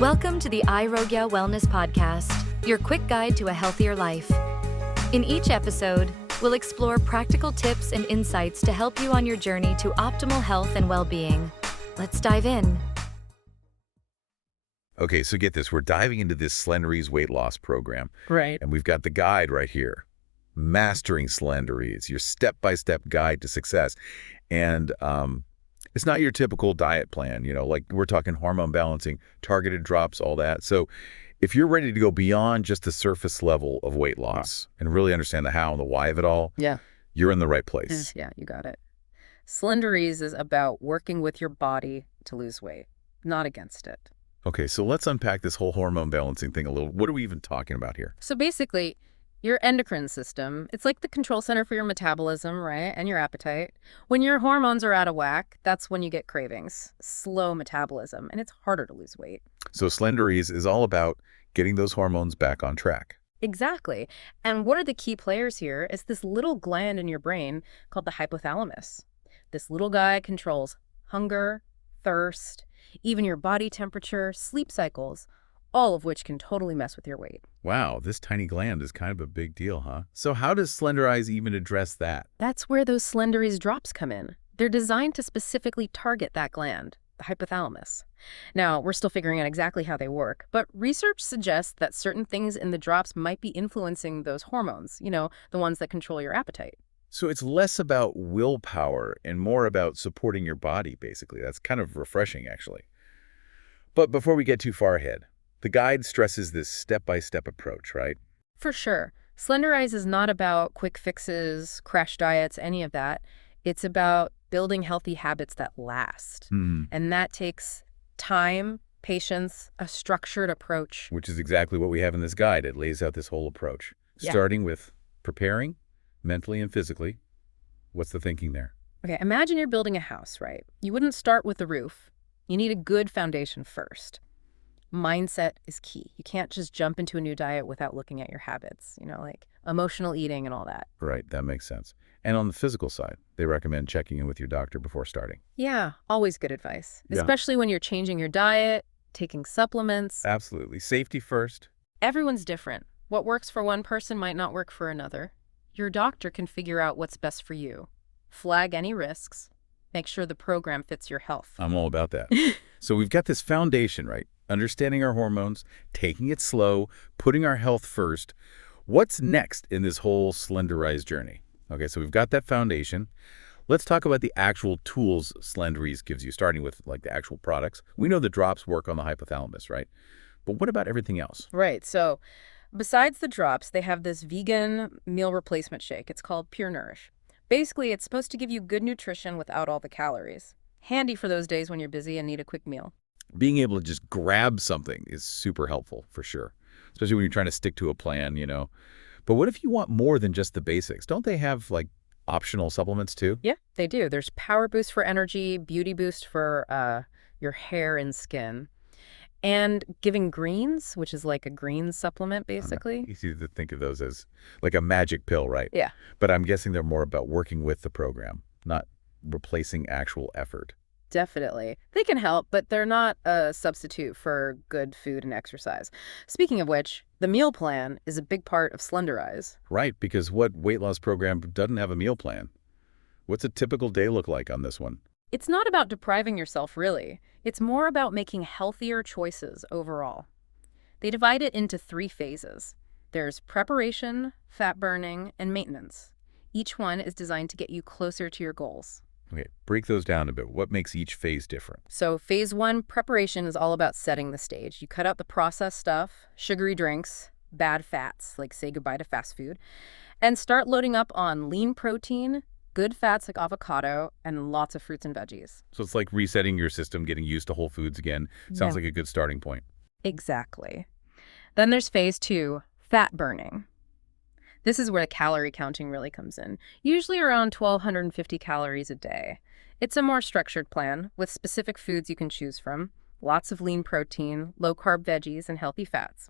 Welcome to the iRogya Wellness Podcast, your quick guide to a healthier life. In each episode, we'll explore practical tips and insights to help you on your journey to optimal health and well-being. Let's dive in. Okay, so get this. We're diving into this Slenderiiz weight loss program. Right. And we've got the guide right here. Mastering Slenderiiz, your step-by-step guide to success. And it's not your typical diet plan, like we're talking hormone balancing, targeted drops, all that. So if you're ready to go beyond just the surface level of weight loss and really understand the how and the why of it all, you're in the right place. Yeah, you got it. Slenderiiz is about working with your body to lose weight, not against it. Okay, so let's unpack this whole hormone balancing thing a little. What are we even talking about here? So basically, your endocrine system, it's like the control center for your metabolism, right? And your appetite. When your hormones are out of whack, that's when you get cravings, slow metabolism, and it's harder to lose weight. So Slenderiiz is all about getting those hormones back on track. Exactly. And one of the key players here is this little gland in your brain called the hypothalamus. This little guy controls hunger, thirst, even your body temperature, sleep cycles, all of which can totally mess with your weight. Wow, this tiny gland is kind of a big deal, huh? So how does Slenderiiz even address that? That's where those Slenderiiz drops come in. They're designed to specifically target that gland, the hypothalamus. Now, we're still figuring out exactly how they work, but research suggests that certain things in the drops might be influencing those hormones, the ones that control your appetite. So it's less about willpower and more about supporting your body, basically. That's kind of refreshing, actually. But before we get too far ahead, the guide stresses this step-by-step approach, right? For sure. Slenderiiz is not about quick fixes, crash diets, any of that. It's about building healthy habits that last. And that takes time, patience, a structured approach. Which is exactly what we have in this guide. It lays out this whole approach, starting with preparing mentally and physically. What's the thinking there? Okay, imagine you're building a house, right? You wouldn't start with the roof. You need a good foundation first. Mindset is key. You can't just jump into a new diet without looking at your habits, like emotional eating and all that. Right, that makes sense. And on the physical side, they recommend checking in with your doctor before starting. Yeah, always good advice, Yeah. especially when you're changing your diet, taking supplements. Absolutely. Safety first. Everyone's different. What works for one person might not work for another. Your doctor can figure out what's best for you. Flag any risks. Make sure the program fits your health. I'm all about that. So we've got this foundation, right? Understanding our hormones, taking it slow, putting our health first. What's next in this whole Slenderiiz journey? Okay, so we've got that foundation. Let's talk about the actual tools Slenderiiz gives you, starting with like the actual products. We know the drops work on the hypothalamus, right? But what about everything else? Right, so besides the drops, they have this vegan meal replacement shake. It's called Pure Nourish. Basically, it's supposed to give you good nutrition without all the calories. Handy for those days when you're busy and need a quick meal. Being able to just grab something is super helpful, for sure. Especially when you're trying to stick to a plan, But what if you want more than just the basics? Don't they have, like, optional supplements, too? Yeah, they do. There's Power Boost for energy, Beauty Boost for your hair and skin, and Giving Greens, which is like a green supplement, basically. Easy to think of those as like a magic pill, right? Yeah. But I'm guessing they're more about working with the program, not replacing actual effort. Definitely. They can help, but they're not a substitute for good food and exercise. Speaking of which, the meal plan is a big part of Slenderiiz. Right, because what weight loss program doesn't have a meal plan? What's a typical day look like on this one? It's not about depriving yourself, really. It's more about making healthier choices overall. They divide it into 3 phases. There's preparation, fat burning, and maintenance. Each one is designed to get you closer to your goals. Okay, break those down a bit. What makes each phase different? So phase 1, preparation, is all about setting the stage. You cut out the processed stuff, sugary drinks, bad fats, like say goodbye to fast food, and start loading up on lean protein, good fats like avocado, and lots of fruits and veggies. So it's like resetting your system, getting used to whole foods again. Sounds like a good starting point. Exactly. Then there's phase 2, fat burning. This is where the calorie counting really comes in, usually around 1,250 calories a day. It's a more structured plan with specific foods you can choose from, lots of lean protein, low-carb veggies, and healthy fats.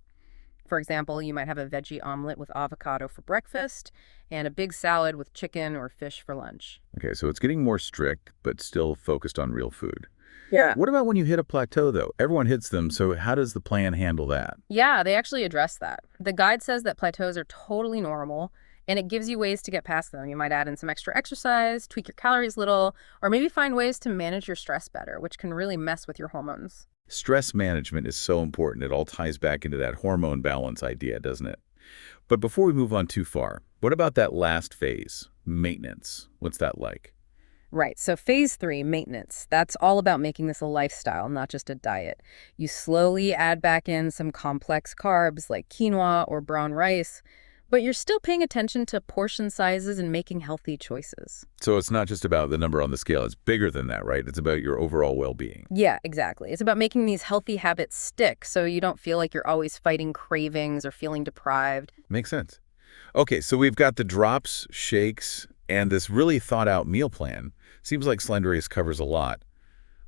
For example, you might have a veggie omelet with avocado for breakfast and a big salad with chicken or fish for lunch. Okay, so it's getting more strict, but still focused on real food. Yeah. What about when you hit a plateau, though? Everyone hits them, so how does the plan handle that? Yeah, they actually address that. The guide says that plateaus are totally normal, and it gives you ways to get past them. You might add in some extra exercise, tweak your calories a little, or maybe find ways to manage your stress better, which can really mess with your hormones. Stress management is so important. It all ties back into that hormone balance idea, doesn't it? But before we move on too far, what about that last phase, maintenance? What's that like? Right, so phase 3, maintenance, that's all about making this a lifestyle, not just a diet. You slowly add back in some complex carbs like quinoa or brown rice, but you're still paying attention to portion sizes and making healthy choices. So it's not just about the number on the scale. It's bigger than that, right? It's about your overall well-being. Yeah, exactly. It's about making these healthy habits stick so you don't feel like you're always fighting cravings or feeling deprived. Makes sense. Okay, so we've got the drops, shakes, and this really thought-out meal plan. Seems like Slenderiiz covers a lot.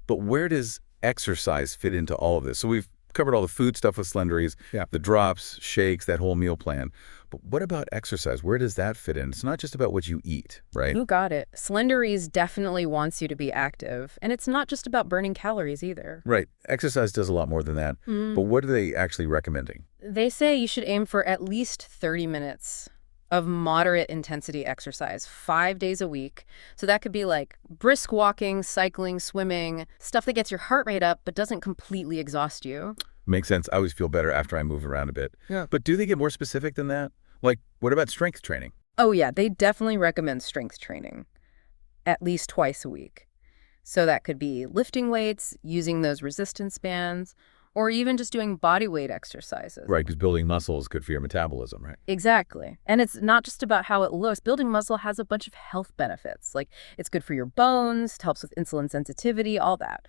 But where does exercise fit into all of this? So we've covered all the food stuff with Slenderiiz, the drops, shakes, that whole meal plan. But what about exercise? Where does that fit in? It's not just about what you eat, right? You got it. Slenderiiz definitely wants you to be active, and it's not just about burning calories either. Right. Exercise does a lot more than that. But what are they actually recommending? They say you should aim for at least 30 minutes of moderate intensity exercise 5 days a week. So that could be like brisk walking, cycling, swimming, stuff that gets your heart rate up but doesn't completely exhaust you. Makes sense. I always feel better after I move around a bit. Yeah. But do they get more specific than that? Like, what about strength training? Oh yeah, they definitely recommend strength training at least twice a week. So that could be lifting weights, using those resistance bands, or even just doing body weight exercises. Right, because building muscle is good for your metabolism, right? Exactly. And it's not just about how it looks. Building muscle has a bunch of health benefits. Like it's good for your bones, it helps with insulin sensitivity, all that.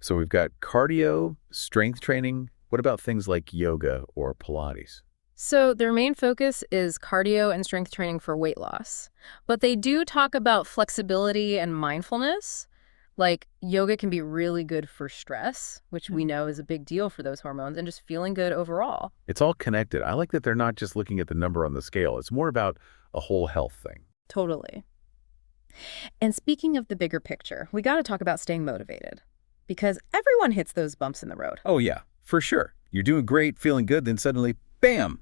So we've got cardio, strength training. What about things like yoga or Pilates? So their main focus is cardio and strength training for weight loss. But they do talk about flexibility and mindfulness. Like yoga can be really good for stress, which we know is a big deal for those hormones, and just feeling good overall. It's all connected. I like that they're not just looking at the number on the scale. It's more about a whole health thing. Totally. And speaking of the bigger picture, we got to talk about staying motivated. Because everyone hits those bumps in the road. Oh, yeah, for sure. You're doing great, feeling good, then suddenly, bam,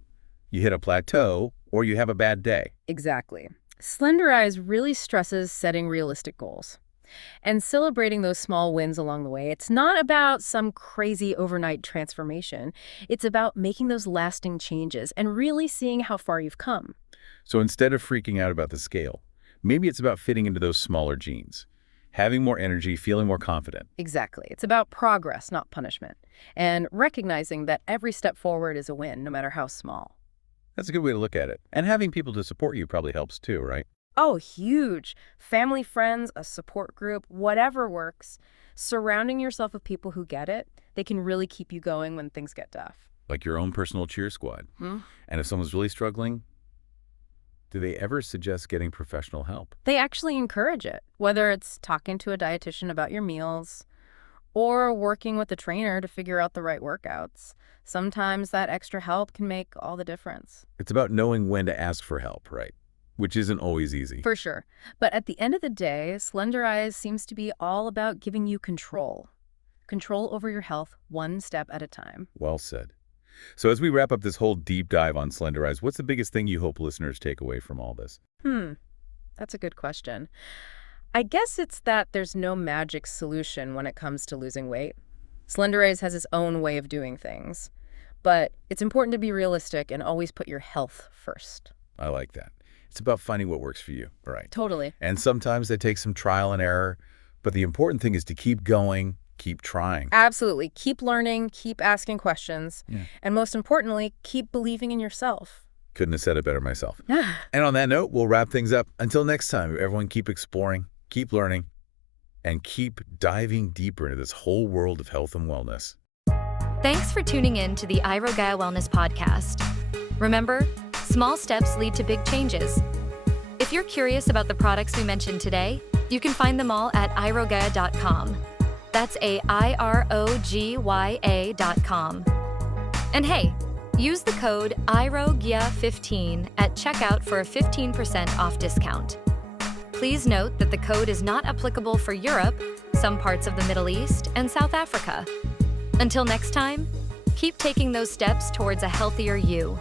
you hit a plateau or you have a bad day. Exactly. Slenderiiz really stresses setting realistic goals and celebrating those small wins along the way. It's not about some crazy overnight transformation. It's about making those lasting changes and really seeing how far you've come. So instead of freaking out about the scale, maybe it's about fitting into those smaller genes. Having more energy, feeling more confident. Exactly. It's about progress, not punishment. And recognizing that every step forward is a win, no matter how small. That's a good way to look at it. And having people to support you probably helps too, right? Oh, huge. Family, friends, a support group, whatever works. Surrounding yourself with people who get it, they can really keep you going when things get tough. Like your own personal cheer squad. And if someone's really struggling, do they ever suggest getting professional help? They actually encourage it, whether it's talking to a dietitian about your meals or working with a trainer to figure out the right workouts. Sometimes that extra help can make all the difference. It's about knowing when to ask for help, right? Which isn't always easy. For sure. But at the end of the day, Slenderiiz seems to be all about giving you control. Control over your health one step at a time. Well said. So as we wrap up this whole deep dive on Slenderiiz, what's the biggest thing you hope listeners take away from all this? That's a good question. I guess it's that there's no magic solution when it comes to losing weight. Slenderiiz has its own way of doing things. But it's important to be realistic and always put your health first. I like that. It's about finding what works for you, right? Totally. And sometimes that takes some trial and error, but the important thing is to keep going, keep trying. Absolutely. Keep learning, keep asking questions, and most importantly, keep believing in yourself. Couldn't have said it better myself. And on that note, we'll wrap things up. Until next time, everyone keep exploring, keep learning, and keep diving deeper into this whole world of health and wellness. Thanks for tuning in to the iRogaya Wellness Podcast. Remember, small steps lead to big changes. If you're curious about the products we mentioned today, you can find them all at irogaya.com. That's AIROGYA.com. And hey, use the code IROGYA15 at checkout for a 15% off discount. Please note that the code is not applicable for Europe, some parts of the Middle East, and South Africa. Until next time, keep taking those steps towards a healthier you.